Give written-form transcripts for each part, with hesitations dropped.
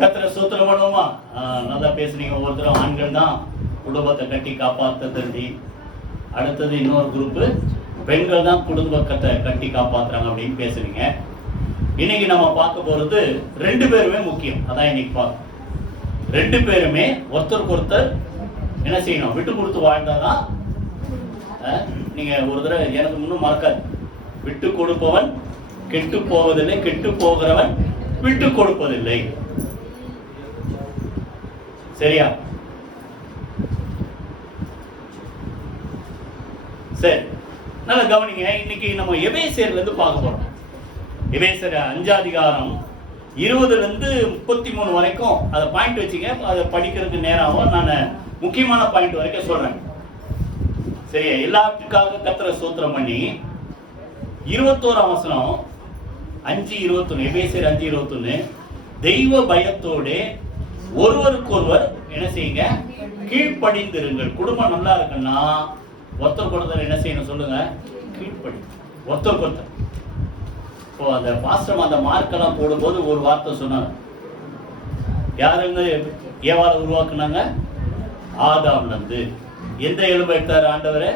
கர்த்தரை ஸ்தோத்திரம் பண்ணுவோமா? நல்லா பேசுறீங்க. ஒவ்வொருத்தரும் ஆண்கள் தான் குடும்பத்தை கட்டி காப்பாற்றுறது. அடுத்தது இன்னொரு குரூப்பு பெண்கள் தான் குடும்பத்தை கட்டி காப்பாற்றுறாங்க அப்படின்னு பேசுறீங்க. இன்னைக்கு நம்ம பார்க்க போறது ரெண்டு பேருமே முக்கியம். அதான் இன்னைக்கு பார்க்க, ரெண்டு பேருமே ஒருத்தருக்கு ஒருத்தர் என்ன செய்யணும், விட்டு கொடுத்து வாழ்ந்தாதான். நீங்க ஒரு தடவை எனக்கு முன்னும் மறக்காது, விட்டு கொடுப்பவன் கெட்டு போவதில்லை, கெட்டு போகிறவன் விட்டு கொடுப்பதில்லை. சரியா? சரி, நல்லா கவனிங்க. இன்னைக்கு நம்ம எபேசியர்ல இருந்து பார்க்க போறோம். எபேசியர் 5 அதிகாரம் 20 இருந்து 33 வரைக்கும் அதை பாயிண்ட் வச்சுங்க. அதை படிக்கிறதுக்கு நேரம் நான் முக்கியமான பாயிண்ட் வரைக்கும் சொல்றேன். சரியா? எல்லாத்துக்காக கர்த்தரை ஸ்தோத்திரம் பண்ணி 21ஆம் வசனம் 5:21, எபேசியர் 5:21, தெய்வ பயத்தோடு ஒருவருக்கொருவர் என்ன செய்யுங்க, கீழ்ப்படிந்திருங்கள். குடும்பம் நல்லா இருக்குன்னா ஒருத்தருக்கு ஒருத்தர் என்ன செய்யணும் சொல்லுங்க, கீழ்ப்படி. ஒருத்தருக்கு ஒருத்தர். இப்போ அந்த பாஸ்டம் அந்த மார்க்கெல்லாம் போடும்போது ஒரு வார்த்தை சொன்னாங்க. யாருங்க ஏவாளை உருவாக்குனாங்க? ஆதாம்ல இருந்து. எந்த எலும்பை எடுத்தார் ஆண்டவரே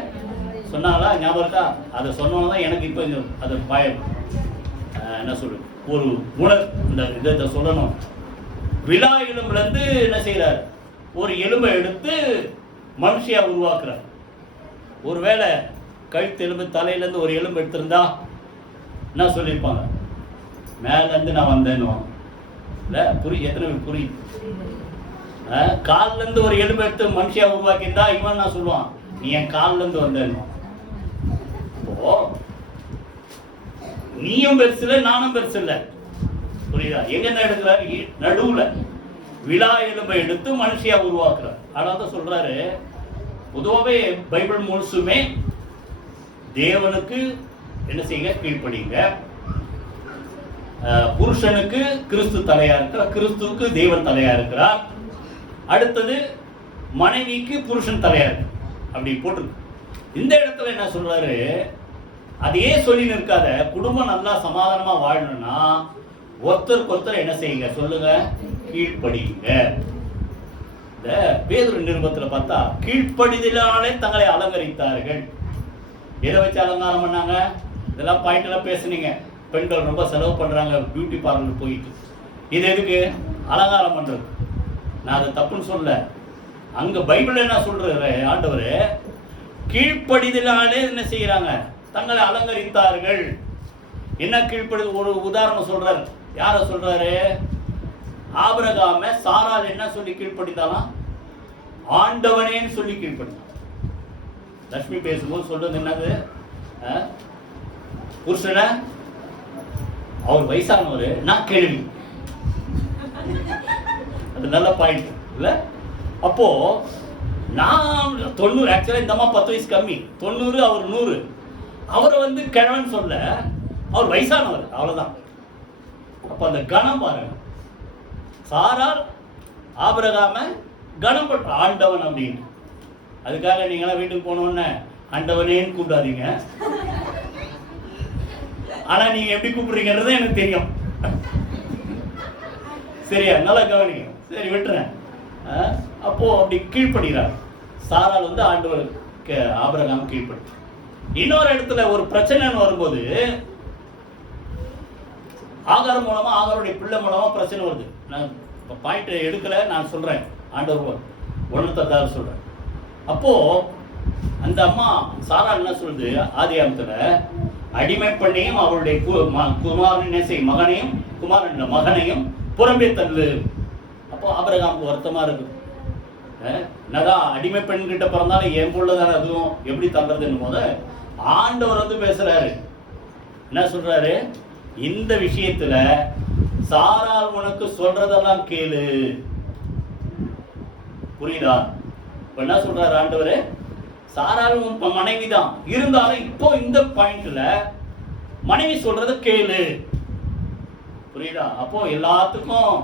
சொன்னாங்களா? ஞாபகம் இருக்கா? அதை சொன்னோம்தான் எனக்கு இப்போ அது பயம் என்ன சொல்லு, ஒரு உணர் இந்த இதை சொல்லணும். விழா எலும்புல இருந்து என்ன செய்யறாரு, ஒரு எலும்பை எடுத்து மனுஷியா உருவாக்குறார். ஒருவேளை கழுத்து எலும்பு தலையில இருந்து ஒரு எலும்பு எடுத்திருந்தா என்ன சொல்லியிருப்பாங்க? மேல இருந்து நான் வந்தேன்னு இல்ல, எத்தனை பேர் புரியுது? கால்ல இருந்து ஒரு எலும்பு எடுத்து மனுஷியா உருவாக்கியிருந்தா இவன் நான் சொல்லுவான், நீ என் கால்ல இருந்து வந்தேன்னு. அப்போ நீயும் பெருசு இல்லை, நானும் பெருசு இல்லை. புரியுதா? எங்க எடுக்கிறாரு? நடுவுல விழா எலும்பை எடுத்து மனுஷியா உருவாக்குறார். அதான் சொல்றாரு, பொதுவாகவே பைபிள் முழுசுமே தேவனுக்கு என்ன செய்யுங்க, கீழ்ப்படிங்க. புருஷனுக்கு கிறிஸ்து தலையா இருக்கிறார், கிறிஸ்துவுக்கு தேவன் தலையா இருக்கிறார். அடுத்தது மனைவிக்கு புருஷன் தலையா இருக்கு. அப்படி போட்டிருக்கு. இந்த இடத்துல என்ன சொல்றாரு, அதையே சொல்லி நிற்காத. குடும்பம் நல்லா சமாதானமா வாழணும்னா ஒருத்தருக்கு ஒருத்தர் என்ன செய்யுங்க சொல்லுங்க, கீழ்ப்படிங்க. இந்த பேதுரு நிருபத்துல பார்த்தா கீழ்ப்படிதலாலே தங்களை அலங்கரித்தார்கள். எதை வச்சு அலங்காரம் பண்ணாங்க? இதெல்லாம் பாயிண்ட் எல்லாம் பேசுனீங்க. பெண்கள் ரொம்ப செலவு பண்றாங்க பியூட்டி பார்லர் போயிட்டு. இது எதுக்கு? அலங்காரம் பண்றது. நான் அதை தப்புன்னு சொல்ல. அங்க பைபிள் என்ன சொல்றாரு ஆண்டவர், கீழ்ப்படிதலாலே என்ன செய்யறாங்க, தங்களை அலங்கரித்தார்கள். என்ன கீழ்ப்படி? ஒரு உதாரணம் சொல்றாரு. யார சொல்றாரு? ஆபிரகாம சாராள் என்ன சொல்லி கீழ்ப்படித்தாலாம்? ஆண்டவனேன்னு சொல்லி கீழ்ப்படித்தான். லட்சுமி பேசும்போது சொல்றது என்னது, புருஷன அவர் வயசானவர், நான் கேள்வி. அது நல்ல பாயிண்ட் இல்ல? அப்போ நான் 90, ஆக்சுவலா இந்த அம்மா 10 வயசு கம்மி, 90, அவர் 100. அவரை கிழவன் சொல்ல, அவர் வயசானவர், அவ்வளவுதான். அப்ப அந்த கணம் பாருங்க. சாரால் ஆபிரகாம கணம் பண்ற ஆண்டவன் அப்படின்னு. அதுக்காக நீங்களாம் வீட்டுக்கு போனோன்னு ஆண்டவனேன்னு கூப்பிடாதீங்க. ஆனா நீங்க எப்படி கூப்பிடுறீங்கிறது எனக்கு தெரியும். சரியா? நல்லா கவனிங்க. சரி, விட்டுறேன். அப்போ அப்படி கீழ்ப்படுகிறார். சாரால் ஆண்டவர் ஆபிரகாம் கீழ்ப்படி. இன்னொரு இடத்துல ஒரு பிரச்சனைன்னு வரும்போது ஆகாரம் மூலமா, ஆகாருடைய பிள்ளை மூலமா பிரச்சனை வருது. நான் பாயிண்ட் எடுக்கல, நான் சொல்றேன். ஆண்டவர் ஒன்னத்தான் சொல்றேன். அப்போ அந்த அம்மா சாரா என்ன சொல்லுது, ஆதியாகமத்துல அடிமை பண்ணியும் அவருடைய குமாரன் மகனையும், குமாரன் மகனையும் புறம்பே தள்ளு. அப்போ ஆபிரகாமுக்கு வருத்தமா இருக்கு. என்னதான் அடிமை பெண் கிட்ட பிறந்தாலும் என் பொருள்தானே, அதுவும் எப்படி தள்ளுறதுன்னு போது ஆண்டவர் பேசுறாரு. என்ன சொல்றாரு, இந்த விஷயத்துல சாரால் உனக்கு சொல்றதெல்லாம் கேளு. புரியுதா? என்ன சொல்றாரு ஆண்டவர், சாரால் மனைவி தான் இருந்தாலும் இப்போ இந்த பாயிண்ட்ல மனைவி சொல்றத கேளு. புரியுதா? அப்போ எல்லாத்துக்கும்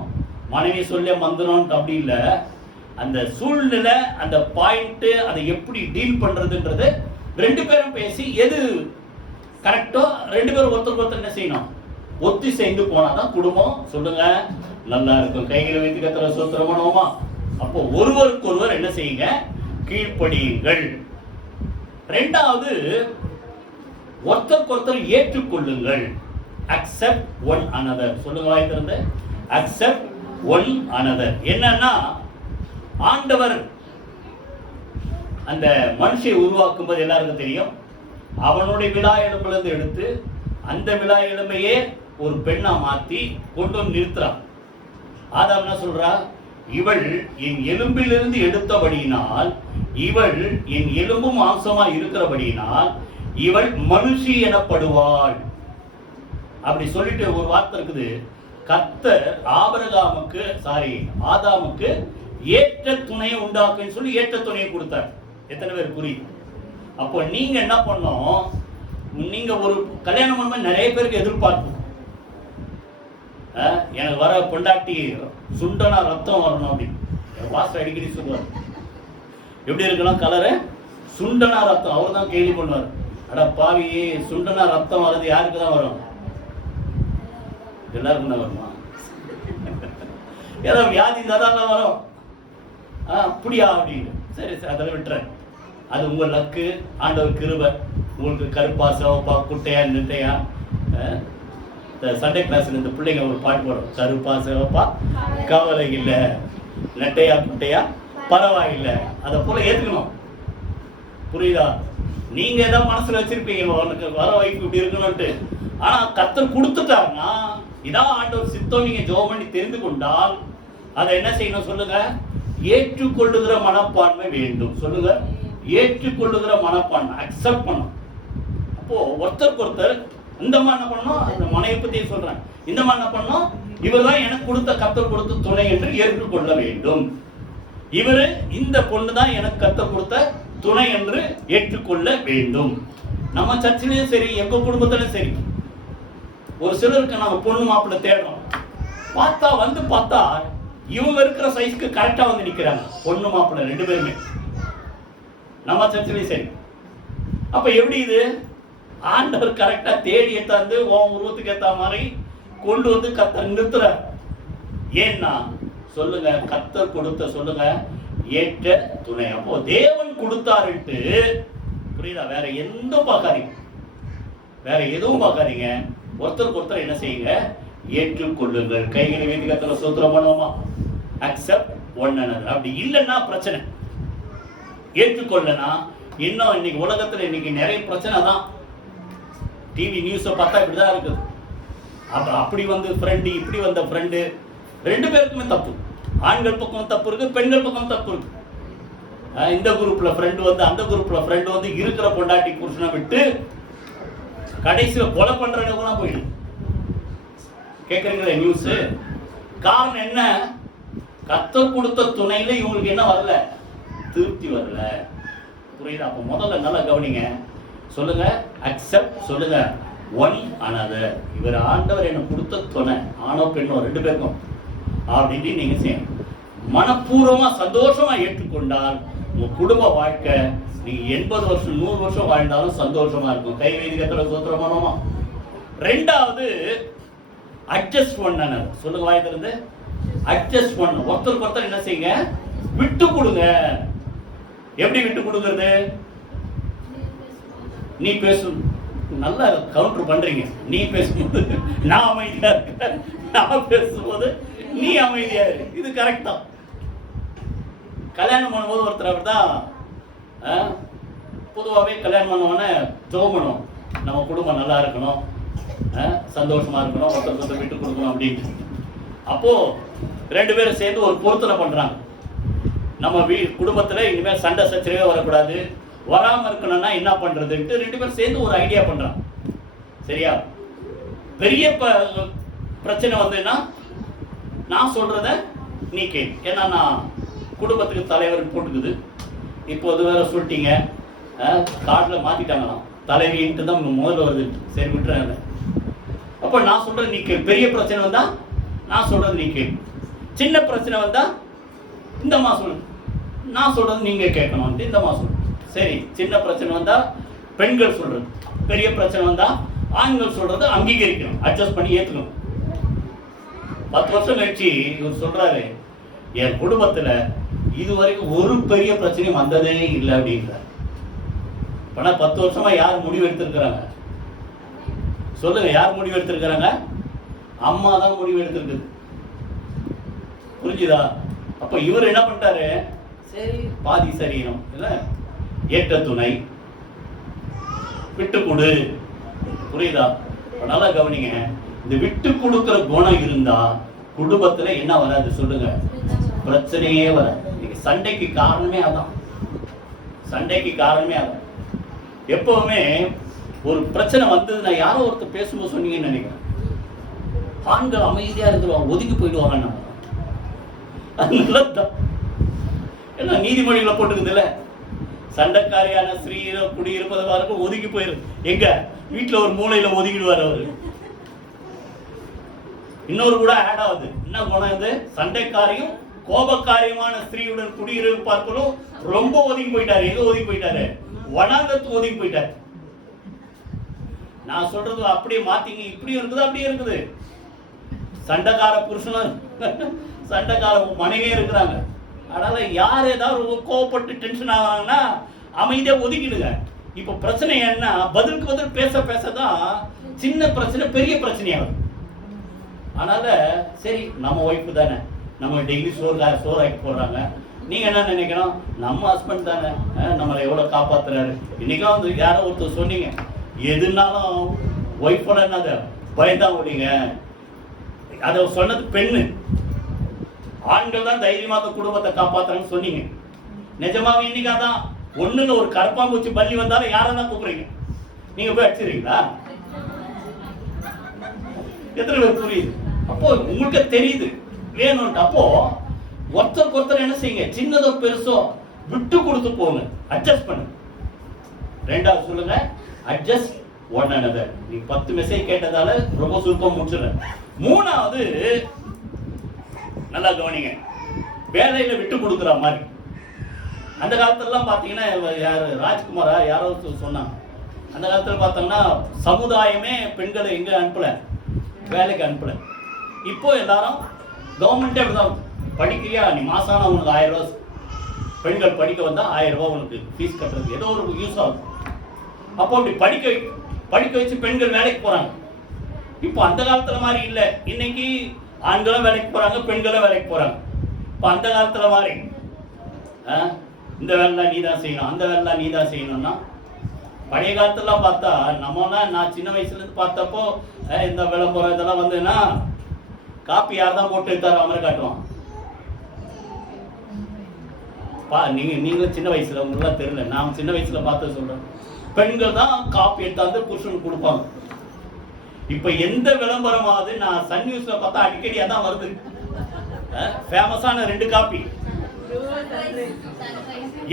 மனைவி சொல்ல மந்திரம் அப்படி இல்ல. அந்த சூழ்நிலை, அந்த பாயிண்ட், அதை எப்படி டீல் பண்றதுன்றது ரெண்டு பேரும் பேசி எது கரெக்டோ ரெண்டு பேரும் ஒருத்தருக்கு ஒருத்தர் என்ன செய்யணும், ஒத்தி சேர்ந்து போனாதான் குடும்பம் சொல்லுங்க நல்லா இருக்கும். கைகளை வைத்து கர்த்தரை ஸ்தோத்திரம் பண்ணுவோமா? அப்போ ஒருவருக்கு ஒருவர் என்ன செய்யுங்க? கீழ்ப்படியுங்கள். இரண்டாவது, ஒருத்தருக்கு ஒருத்தர் ஏற்றுக்கொள்ளுங்கள். Accept one another. சொல்லுங்க வாய் திறந்து, அக்செப்ட் ஒன் அனதர். என்னன்னா, ஆண்டவர் அந்த மனுஷை உருவாக்கும் போது எல்லாருக்கும் தெரியும், அவனுடைய விழா எலும்பிலிருந்து எடுத்து அந்த விழா எலும்பையே ஒரு பெண்ணா மாத்தி கொண்டு வந்து நிறுத்துறான். ஆதாம் என்ன சொல்றா? இவள் என் எலும்பிலிருந்து எடுத்தபடியினால், இவள் என் எலும்பும் மாம்சமா இருக்கிறபடியினால் இவள் மனுஷி எனப்படுவாள். அப்படி சொல்லிட்டு ஒரு வார்த்தை இருக்குது, கர்த்தர் ஆதாமுக்கு ஏற்ற துணையை உண்டாக்குன்னு சொல்லி ஏற்ற துணையை கொடுத்தார். எத்தனை பேர் புரியுது? அப்போ நீங்க என்ன பண்ணோம்? நீங்க ஒரு கல்யாணம் பண்ணும்போது நிறைய பேருக்கு எதிர்பார்ப்பு, எனக்கு வர பொண்டாட்டி சுண்டனா ரத்தம் வரணும் அப்படின்னு பாஸ்டர் அடிக்கடி சொல்லுவார். எப்படி இருக்கணும் கலரு? சுண்டனா ரத்தம். அவர் தான் கேள்வி பண்ணுவார். அட பாவி, சுண்டனா ரத்தம் வர்றது யாருக்கு தான் வரும்? எல்லாருக்கும் தான் வருமா? ஏதோ வியாதி தான் வரும். அப்படியா அப்படின்னு. சரி சார், அதில் விட்டுறேன். அது உங்க லக்கு, ஆண்டவர் கிருபை. உங்களுக்கு கருப்பா சிவப்பா குட்டையா நெட்டையா. சண்டே கிளாஸ்ல இந்த பிள்ளைங்க ஒரு பாட்டு போடும், கருப்பா சிவப்பா கவலை இல்லை, நெட்டையா குட்டையா பரவாயில்லை. அதை போல ஏத்துக்கணும். புரியுதா? நீங்க ஏதாவது மனசுல வச்சிருப்பீங்க, உனக்கு வர வைப்பு இப்படி இருக்கணும்ட்டு. ஆனா கர்த்தர் கொடுத்துட்டாருன்னா இதான் ஆண்டவர் சித்தம். நீங்க ஜெபம் பண்ணி தெரிந்து கொண்டால் அதை என்ன செய்யணும் சொல்லுங்க? ஏற்றுக்கொள்ளுகிற மனப்பான்மை வேண்டும். சொல்லுங்க, ஏற்றுக்கொள்ளுகிற மனப்பான்மை, அக்செப்ட் பண்ணும். அப்போ ஒருத்தருக்கு ஒருத்தர் இந்த மாதிரி என்ன பண்ணணும்? இந்த மனைவி பத்தி சொல்றேன். இந்த மாதிரி என்ன பண்ணணும்? இவர் தான் எனக்கு கொடுத்த கர்த்தர் கொடுத்த துணை என்று ஏற்றுக்கொள்ள வேண்டும். இவரு இந்த பொண்ணு தான் எனக்கு கர்த்தர் கொடுத்த துணை என்று ஏற்றுக்கொள்ள வேண்டும். நம்ம சர்ச்சிலையும் சரி, எங்க குடும்பத்திலும் சரி, ஒரு சிலருக்கு நம்ம பொண்ணு மாப்பிள்ளை தேடுறோம். பார்த்தா இவங்க இருக்கிற சைஸ்க்கு கரெக்டா வந்து நிக்கிறாங்க பொண்ணு மாப்பிள்ளை ரெண்டு பேருமே நம்ம சர்ச்சிலையும் சரி. அப்ப எப்படி இது? ஆண்டவர் கரெக்டா தேடி ஏத்தாந்து உன் உருவத்துக்கு ஏத்த மாதிரி கொண்டு வந்து கர்த்தர் நிறுத்துற. ஏன்னா சொல்லுங்க, கர்த்தர் கொடுத்த சொல்லுங்க ஏற்ற துணை. அப்போ தேவன் கொடுத்தாருட்டு புரியுதா? வேற எதுவும் பார்க்காதீங்க. ஒருத்தருக்கு ஒருத்தர் என்ன செய்யுங்க? ஏற்றுக்கொள்ளுங்கள். கைகளை வைத்து கர்த்தரை ஸ்தோத்திரம் பண்ணுவோமா? Accept one another. அப்படி இல்லைன்னா பிரச்சனை. ஏற்றுக்கொள்ளனா இன்னும் இன்னைக்கு உலகத்துல இன்னைக்கு நிறைய பிரச்சனை தான். டிவி நியூஸை பார்த்தா இப்படிதான் இருக்குது. அப்படி வந்து ஃப்ரெண்டு, இப்படி வந்த ஃப்ரெண்டு, ரெண்டு பேருக்குமே தப்பு. ஆண்கள் பக்கம் தப்பு இருக்கு, பெண்கள் பக்கம் தப்பு இருக்கு. இந்த குரூப்ல ஃப்ரெண்டு வந்து அந்த குரூப்ல ஃப்ரெண்டு வந்து இருக்கிற பொண்டாட்டி புருஷனை விட்டு கடைசியில கொலை பண்றவங்க போயிடு. கேக்குறீங்களா நியூஸ்? காரணம் என்ன? கர்த்தர் கொடுத்த துணையில இவங்களுக்கு என்ன வரல? திருப்தி வரல. புரியுதா? அப்ப முதல்ல நல்லா கவனிங்க. சொல்லுங்க அக்செப்ட், சொல்லுங்க ஒன் அனதர். இவர் ஆண்டவர் எனக்கு கொடுத்த துணை, ஆணோ பெண்ணோ ரெண்டு பேருக்கும் அப்படின்னு நீங்க செய்யணும். மனப்பூர்வமா சந்தோஷமா ஏற்றுக்கொண்டால் உங்க குடும்ப வாழ்க்கை நீங்க 80 வருஷம் 100 வருஷம் வாழ்ந்தாலும் சந்தோஷமா இருக்கும். கை வைத்தியத்துல சோத்திரமானோமா? ரெண்டாவது, அட்ஜஸ்ட் ஒன் அனதர். சொல்லுங்க வாய் திறந்து, அட்ஜஸ்ட் ஒன். ஒருத்தருக்கு ஒருத்தர் என்ன செய்யுங்க? விட்டு கொடுங்க. எப்படி விட்டு கொடுக்கிறது? நீ பேசு, நல்லா கவுண்டர் பண்றீங்க. நீ பேசும்போது நான் அமைதியா இருக்க, நான் பேசும்போது நீ அமைதியா இரு. இது கரெக்ட் தான். கல்யாணம் பண்ணும்போது ஒருத்தர் அப்படிதான். பொதுவாகவே கல்யாணம் பண்ணவொடனே ஜெபம் பண்ணுவோம், நம்ம குடும்பம் நல்லா இருக்கணும், சந்தோஷமா இருக்கணும், ஒருத்தர் விட்டு கொடுக்கணும் அப்படின்ட்டு. அப்போ ரெண்டு பேரும் சேர்ந்து ஒரு பொருத்தனை பண்றாங்க. நம்ம குடும்பத்துல இனிமேல் சண்டை சச்சரவே வரக்கூடாது, வராம இருக்கணும்னா என்ன பண்றதுன்ட்டு ரெண்டு பேரும் சேர்ந்து ஒரு ஐடியா பண்றாங்க. சரியா? பெரிய பிரச்சனை வந்துன்னா நான் சொல்றத நீ கேளு. ஏன்னா நான் குடும்பத்துக்கு தலைவர் போட்டுக்குது. இப்போது வேற சொல்லிட்டீங்க, கார்டில் மாத்திட்டாங்களாம், தலைவின்ட்டு தான் முதல்ல வருது. சரி விட்டுறாங்க. அப்போ நான் சொல்றது நீ கேளு. பெரிய பிரச்சனை வந்தா நான் சொல்றது நீ கேளு. சின்ன பிரச்சனை வந்தா இந்த மாசம் நான் சொல்றது நீங்க கேட்கணும். இந்த மாசம் சரி. சின்ன பிரச்சனை வந்தா பெண்கள் சொல்றது, பெரிய பிரச்சனை வந்தா ஆண்கள் சொல்றது அங்கீகரிக்கணும், அட்ஜஸ்ட் பண்ணி ஏத்துக்கணும். 10 வருஷம் கழிச்சு இவர் சொல்றாரு, என் குடும்பத்துல இதுவரைக்கும் ஒரு பெரிய பிரச்சனையும் வந்ததே இல்லை அப்படின்றார். ஆனா 10 வருஷமா யார் முடிவு எடுத்திருக்கிறாங்க சொல்லுங்க? யார் முடிவு எடுத்திருக்கிறாங்க? அம்மா தான் முடிவு எடுத்திருக்குது. புரிஞ்சுதா? அப்ப இவர் என்ன பண்ணிட்டாரு, சரி பாதி சரீரம் இல்ல ஏற்ற துணை விட்டு கொடு. புரியுதா? நல்லா கவனிங்க. இந்த விட்டு கொடுக்கிற குணம் இருந்தா குடும்பத்துல என்ன வராது சொல்லுங்க? பிரச்சனையே வராது. சண்டைக்கு காரணமே அதான். சண்டைக்கு காரணமே அதான். எப்பவுமே ஒரு பிரச்சனை வந்ததுன்னா யாரோ ஒருத்தர் பேசும்போது சொன்னீங்கன்னு நினைக்கிறேன், ஆண்கள் அமைதியா இருக்கிறவங்க ஒதுக்கி போயிடுவாங்க. ஏன்னா நீதிமொழிகளை போட்டுக்குது இல்ல, சண்டைக்காரியான ஸ்ரீர குடியிருப்பதற்கும் ஒதுக்கி போயிரு. எங்க வீட்டுல ஒரு மூலையில ஒதுக்கிடுவார் அவரு. இன்னொரு கூட ஆட் ஆகுது. என்ன குணம் இது? சண்டைக்காரியும் கோபக்காரியமான ஸ்திரீயுடன் குடியிருப்பார்களும் ரொம்ப ஒதுங்கி போயிட்டாரு. எங்க ஒதுங்கி போயிட்டாரு? வனாந்தத்து ஒதுங்கி போயிட்டாரு. நான் சொல்றது அப்படியே மாத்திங்க. இப்படியும் இருக்குது, அப்படியே இருக்குது. சண்டைக்கார புருஷனும் சண்டைக்கார மனைவியே இருக்கிறாங்க. அதனால யார் ஏதாவது கோவப்பட்டு டென்ஷன் ஆவாங்கன்னா அமைதியா ஒதுக்கிடுங்க. இப்ப பிரச்சனை என்ன, பதிலுக்கு பதில் பேச பேசதான் சின்ன பிரச்சனை பெரிய பிரச்சனையாகும். அதனால சரி, நம்ம ஒய்ஃபு தானே, நம்ம டெய்லி சோறாக்கி போடுறாங்க. நீங்க என்ன நினைக்கணும், நம்ம ஹஸ்பண்ட் தானே நம்மளை எவ்வளவு காப்பாத்துறாரு. இன்னைக்கும் வந்து யாரோ ஒருத்தர் சொன்னீங்க, எதுனாலும் ஒய்ஃபோட என்னது பயந்தான் ஓடிங்க. அதை சொன்னது பெண்ணு. ஆண்கள் தான் தைரியமா குடும்பத்தை காப்பாத்துறாங்கன்னு சொன்னீங்க. நிஜமாவே இன்னைக்கு அதான். ஒண்ணுல ஒரு கரப்பாம்பூச்சி பள்ளி வந்தாலும் யாரெல்லாம் கூப்பிடுறீங்க? நீங்க போய் அடிச்சிருக்கீங்களா? எத்தனை பேர் புரியுது? அப்போ உங்களுக்கு தெரியுது வேணும். அப்போ ஒருத்தருக்கு ஒருத்தர் என்ன செய்யுங்க, சின்னதோ பெருசோ விட்டு கொடுத்து போங்க, அட்ஜஸ்ட் பண்ணு. ரெண்டாவது சொல்லுங்க, அட்ஜஸ்ட் ஒன் அனதர். நீ 10 மெசேஜ் கேட்டதால ரொம்ப சுருக்கம் முடிச்சிடுறேன். மூணாவது நல்லா கவனிங்க, வேலையில விட்டு கொடுக்குற மாதிரி. அந்த காலத்துல பாத்தீங்கன்னா யாரு ராஜ்குமாரா யாரோ சொன்னாங்க, அந்த காலத்துல பார்த்தோம்னா சமுதாயமே பெண்களை எங்க அனுப்பல, வேலைக்கு அனுப்பல. இப்போ எல்லாரும் கவர்மெண்டே அப்படிதான், படிக்கிறியா நீ மாசான உனக்கு 1000 ரூபாய், பெண்கள் படிக்க வந்தா 1000 ரூபாய் உனக்கு ஃபீஸ் கட்டுறதுக்கு ஏதோ ஒரு யூஸ் ஆகும். அப்போ அப்படி படிக்க வச்சு பெண்கள் வேலைக்கு போறாங்க. இப்போ அந்த காலத்துல மாதிரி இல்லை. இன்னைக்கு ஆண்களும் வேலைக்கு போறாங்க, பெண்களும் வேலைக்கு போறாங்க. இப்போ அந்த காலத்துல மாதிரி இந்த வேலை நீ தான் செய்யணும், அந்த வேலை நீ தான் செய்யணும்னா, பழைய காலத்துலாம் பார்த்தா நம்மலாம் நான் சின்ன வயசுல இருந்து பார்த்தப்போ இந்த விளம்பரம் இதெல்லாம் வந்துன்னா காப்பி யார் தான் போட்டு எடுத்தாரோ மாதிரி காட்டுவான். நீங்களும் சின்ன வயசுல உங்களுக்கு தெரியல, நான் சின்ன வயசுல பார்த்து சொல்றேன், பெண்கள் தான் காப்பி எடுத்தாந்து புருஷனுக்கு கொடுப்பாங்க. இப்ப எந்த விளம்பரமாவது நான் சன் நியூஸ்ல பார்த்தா அடிக்கடி அதான் வருது, ஃபேமஸான 2 காப்பி.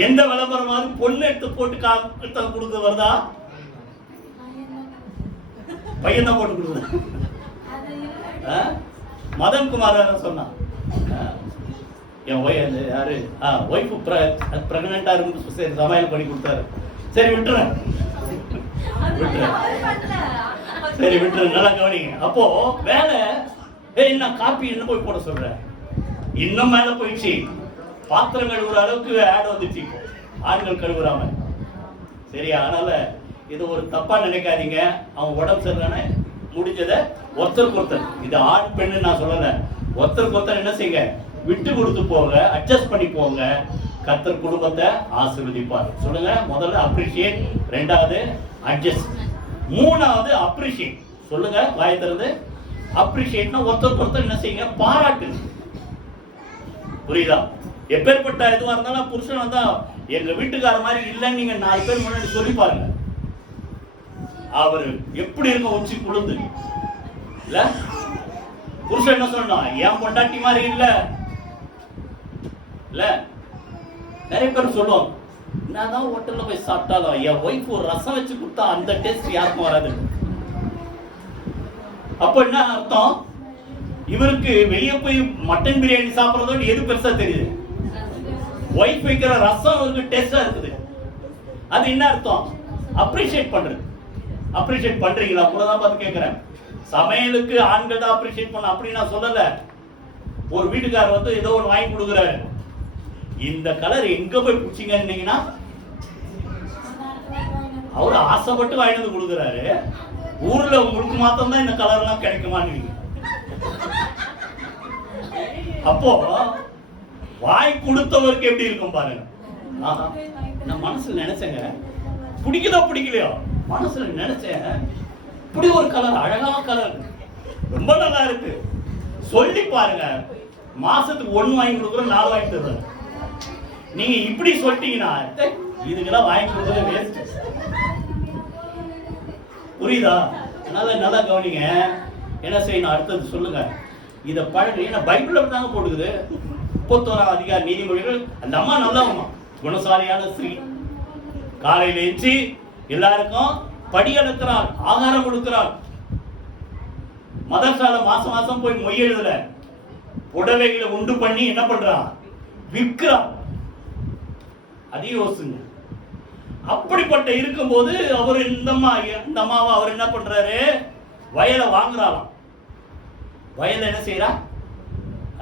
எந்த விளம்பரமாவது பொண்ணு எடுத்து போட்டு கொடுத்து வருதா? பையன் தான் போட்டு கொடுக்குது. மதன் குமார் சொன்னான், என் யாரு ஒய்ஃபு பிரெக்னெண்டா இருந்து சமையல் பண்ணி கொடுத்தாரு. சரி விட்டுறேன், சரி விட்டுறேன். நல்லா கவனிங்க. அப்போ வேலை என்ன காப்பி என்ன போய் போட சொல்ற, இன்னும் மேல போயிடுச்சு. பாத்திரம் கழுவுற அளவுக்கு ஆட் வந்துச்சு இப்போ, ஆண்கள் கழுவுறாம. சரியா? அதனால இது ஒரு தப்பா நினைக்காதீங்க. அவன் உடம்பு சரியில்லைன்னு முடிஞ்சதை ஒருத்தருக்கு ஒருத்தர், இது ஆண் பெண்ணு நான் சொல்லல, ஒருத்தருக்கு ஒருத்தர் என்ன செய்யுங்க, விட்டு கொடுத்து போங்க, அட்ஜஸ்ட் பண்ணி போங்க. கர்த்தர் குடும்பத்தை ஆசீர்வதிப்பார். சொல்லுங்க, முதல்ல அப்ரிஷியேட், ரெண்டாவது அட்ஜஸ்ட், மூணாவது அப்ரிஷியேட். சொல்லுங்க வாய் திறந்து. அப்ரிஷியேட்னா ஒருத்தருக்கு ஒருத்தர் என்ன செய்யுங்க, பாராட்டு. புரியுதா? எப்பேற்பட்ட எதுவா இருந்தாலும் புருஷன் வந்தா எங்க வீட்டுக்கார மாதிரி இல்லைன்னு நீங்க 4 பேர் முன்னாடி சொல்லி பாருங்க. அவரு எப்படி இருக்க உச்சி குழுந்து இல்ல, புருஷன் என்ன சொல்லணும், என் பொண்டாட்டி மாதிரி இல்ல இல்ல. நிறைய பேர் சொல்லுவாங்க, நான் தான் ஹோட்டல்ல போய் சாப்பிட்டாலும் என் ஒய்ஃப் ஒரு ரசம் வச்சு கொடுத்தா அந்த டேஸ்ட் யாருக்கும் வராது. அப்ப என்ன அர்த்தம், இவருக்கு வெளியே போய் மட்டன் பிரியாணி சாப்பிடுறதோட எது பெருசா தெரியுது, ஒய்ஃப் வைக்கிற ரசம் அவருக்கு டேஸ்டா இருக்குது. அது என்ன அர்த்தம், அப்ரிஷியேட் பண்றது. அப்ரிஷியேட் பண்றீங்களா? உங்களதான் பார்த்து கேட்கிறேன். சமையலுக்கு ஆண்கள் தான் அப்ரிஷியேட் பண்ண அப்படி நான் சொல்லல. ஒரு வீட்டுக்காரர் வந்து ஏதோ ஒன்று வாங்கி கொடுக்குறாரு, இந்த கலர் எங்க போய் பிடிச்சிங்கன்னா அவரு ஆசைப்பட்டு வாங்கி வந்து கொடுக்குறாரு. ஊர்ல உங்களுக்கு மாத்திரம் தான் இந்த கலர் எல்லாம் கிடைக்குமான்னு. அப்போ வாய் கொடுத்தவருக்கு எப்படி இருக்கும் பாருங்க. நான் மனசுல நினைச்சேங்க, பிடிக்குதோ பிடிக்கலையோ மனசுல நினைச்சேன், இப்படி ஒரு கலர், அழகான கலர், ரொம்ப நல்லா இருக்கு சொல்லி பாருங்க. மாசத்துக்கு 1 வாங்கி கொடுக்குறோம், 4 வாங்கி தருவாங்க. நீங்க இப்படி சொல்லிட்டீங்கன்னா இதுக்கெல்லாம் வாங்கி கொடுக்குறது வேஸ்ட். புரியுதா? அதனால நல்லா கவனிங்க. என்ன செய்யணும் அடுத்தது சொல்லுங்க. இதை பழகு. ஏன்னா பைபிள்ல தாங்க போட்டுக்குது. 31ஆம் அதிகாரம் நீதிமொழிகள். அந்த அம்மா நல்ல அம்மா, குணசாலியான ஸ்திரீ. காலையில எழுச்சி எல்லாருக்கும் படி அழுக்கிறாள், ஆகாரம் கொடுக்கிறாள். மதர்சால மாசம் மாசம் போய் மொய் எழுதுல, புடவைகளை உண்டு பண்ணி என்ன பண்றான், விற்கிறான். அதையும் யோசிங்க. அப்படிப்பட்ட இருக்கும் போது அவர் இந்த அம்மாவை அவர் என்ன பண்றாரு, வயலை வாங்குறாராம். வயல என்ன செய்யறா,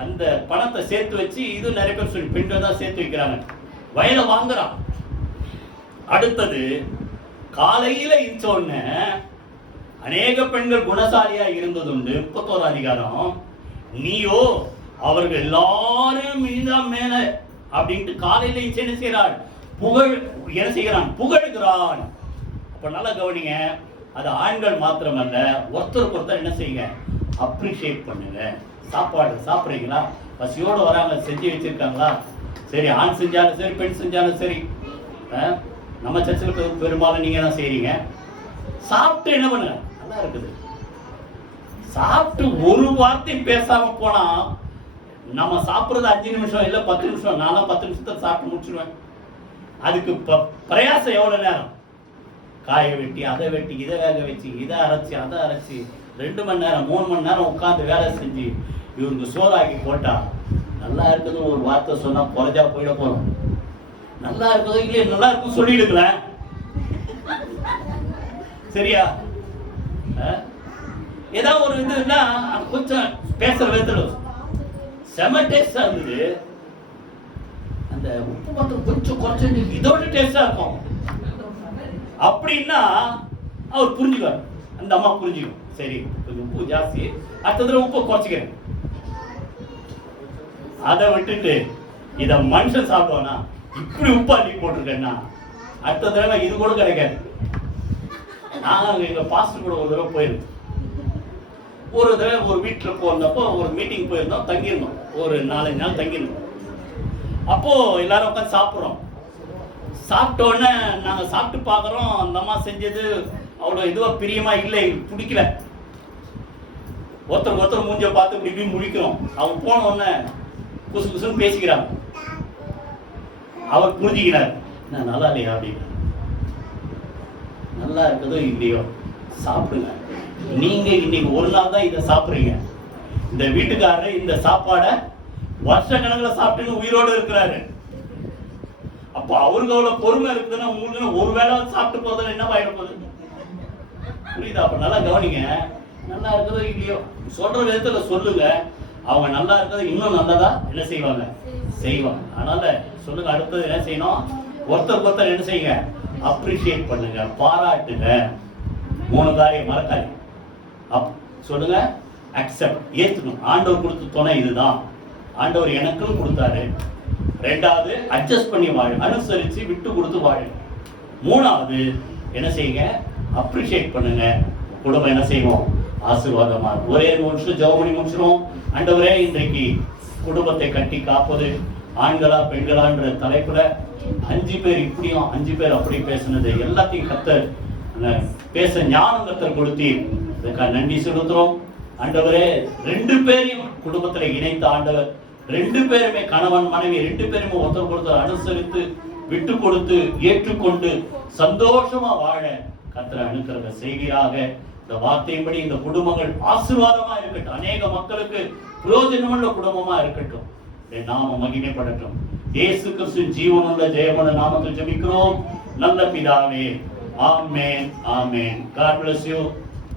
அந்த பணத்தை சேர்த்து வச்சு, இது நிறைய பேர் சொல்லி பெண்கள் தான் சேர்த்து வைக்கிறாங்க. வயலை வாங்குறான். அடுத்தது காலையில இச்சோன்னு அநேக பெண்கள் குணசாலியா இருந்ததுண்டு. 31 அதிகாரம். நீயோ அவர்கள் எல்லாரும் மீதான் மேல அப்படின்ட்டு காலையில என்ன செய்யறாள், என்ன செய்யறான், புகழுகிறான். அப்ப நல்லா கவனிங்க. அது ஆண்கள் மாத்திரமல்ல, ஒருத்தருக்கு ஒருத்தர் என்ன செய்யுங்க, அப்ரிஷியேட் பண்ணுங்க. சாப்பாடு சாப்பிட்றீங்களா, பசியோடு வராங்க, செஞ்சு வச்சிருக்காங்களா, சரி ஆண் செஞ்சாலும் சரி பெண் செஞ்சாலும் சரி. நம்ம சர்ச்சில் பெரும்பாலும் நீங்க தான் செய்றீங்க. சாப்பிட்டு என்ன பண்ணுங்க, நல்லா இருக்குது. சாப்பிட்டு ஒரு வார்த்தை பேசாம போனா நம்ம சாப்பிடுறது 5 நிமிஷம் இல்ல 10 நிமிஷம். நான் 10 நிமிஷத்தை சாப்பிட்டு முடிச்சிடுவேன். அதுக்கு பிரயாசம் எவ்வளவு நேரம், காயை வெட்டி அதை வெட்டி இதை வேக வச்சு இதை அரைச்சி அதை அரைச்சி 2 மணி நேரம் 3 மணி நேரம் உட்காந்து வேலை செஞ்சு இவருக்கு சோறாக்கி போட்டா நல்லா இருக்குது ஒரு வார்த்தை சொன்னா குறைஞ்சா போயிட போறோம். நல்லா இருக்குதோ இல்லையே, நல்லா இருக்கும் சொல்லிடுங்களேன். சரியா? ஏதாவது ஒரு இதுன்னா கொஞ்சம் பேசுற விதத்துல செம டேஸ்டா இருந்தது. அந்த உப்பு மட்டும் கொஞ்சம் குறைச்சு இதோட டேஸ்டா இருக்கும் அப்படின்னா அவர் புரிஞ்சுக்குவார். அந்த அம்மா புரிஞ்சுக்கும், சரி கொஞ்சம் உப்பு ஜாஸ்தி, அடுத்த உப்பு குறைச்சிக்கிறேன். அதை விட்டுட்டு இத மனுஷன் சாப்பிடுவானா, இப்படி உப்பு அள்ளி போட்டிருக்கேன்னா அடுத்த தடவை இது கூட கிடைக்காது. நாங்க எங்க பாஸ்டர் கூட ஒரு தடவை போயிருந்தோம். ஒரு தடவை ஒரு வீட்டுல போனப்போ ஒரு மீட்டிங் போயிருந்தோம், தங்கியிருந்தோம். ஒரு 4-5 நாள் தங்கியிருந்தோம். அப்போ எல்லாரும் உட்காந்து சாப்பிட்றோம். சாப்பிட்ட உடனே நாங்க சாப்பிட்டு பாக்குறோம், அந்த அம்மா செஞ்சது அவ்வளவு இதுவா பிரியமா இல்லை, பிடிக்கல. ஒருத்தர் மூஞ்ச பார்த்து இப்படி இப்படி முடிக்கிறோம். அவங்க போன உடனே குசு குசுன்னு பேசிக்கிறாங்க. அவர் புரிஞ்சுக்கிறார், நான் நல்லா இல்லையா அப்படின்னு. நல்லா இருக்குதோ இல்லையோ சாப்பிடுங்க. நீங்க இன்னைக்கு ஒரு நாள் தான் இதை சாப்பிடுறீங்க. இந்த வீட்டுக்காரர் இந்த சாப்பாடை வருஷ கணக்கில் சாப்பிட்டு உயிரோடு இருக்கிறாரு. அப்ப அவருக்கு அவ்வளவு பொறுமை இருக்குதுன்னா உங்களுக்கு ஒரு வேளை சாப்பிட்டு போறதுல என்ன ஆயிட போகுது? புரியுதா? அப்ப நல்லா கவனிங்க. நல்லா இருக்குதோ இல்லையோ சொல்ற விதத்துல சொல்லுங்க. அவங்க நல்லா இருக்கிறது இன்னும் நல்லதா என்ன செய்வாங்க, செய்வாங்க. அதனால சொல்லுங்க. அடுத்தது என்ன செய்யணும், ஒருத்தருக்கு ஒருத்தர் என்ன செய்யுங்க, அப்ரிஷியேட் பண்ணுங்க, பாராட்டுங்க. 3 காரியம் மறக்காது. சொல்லுங்க, அக்செப்ட், ஏத்துக்கணும். ஆண்டவர் கொடுத்த துணை இதுதான், ஆண்டவர் எனக்கும் கொடுத்தாரு. 2வது அட்ஜஸ்ட் பண்ணி வாழ, அனுசரிச்சு விட்டு கொடுத்து வாழ. 3வது என்ன செய்யுங்க, அப்ரிஷியேட் பண்ணுங்க. குடும்பம் என்ன செய்வோம், ஆசீர்வாதமா. ஒரே நிமிஷம் ஜெபம் பண்ணி முடிச்சிடும். ஆண்டவரே இன்றைக்கு குடும்பத்தை கட்டி காப்பது ஆண்களா பெண்களான்ற தலைப்புல 5 பேர் இப்படியும் 5 பேர் அப்படி பேசுனது எல்லாத்தையும் கத்தர் பேச ஞானம் கத்தர் கொடுத்தி இதுக்காக நன்றி செலுத்துறோம். ஆண்டவரே 2 பேரையும் குடும்பத்துல இணைத்த ஆண்டவர், 2 பேருமே கணவன் மனைவி 2 பேருமே ஒருத்தர் அனுசரித்து விட்டு கொடுத்து ஏற்றுக்கொண்டு சந்தோஷமா வாழ கர்த்தர் அனுக்கிரக செய்வீராக. இந்த வார்த்தையின்படி இந்த குடும்பங்கள் ஆசீர்வாதமா இருக்கட்டும், அநேக மக்களுக்கு பிரயோஜனமுள்ள குடும்பமா இருக்கட்டும். நாம மகிமைப்படட்டும். இயேசு கிறிஸ்துவின் ஜீவனுள்ள ஜெயமுள்ள நாமத்தில் ஜெபிக்கிறோம் நல்ல பிதாவே, ஆமென் ஆமென். God bless you.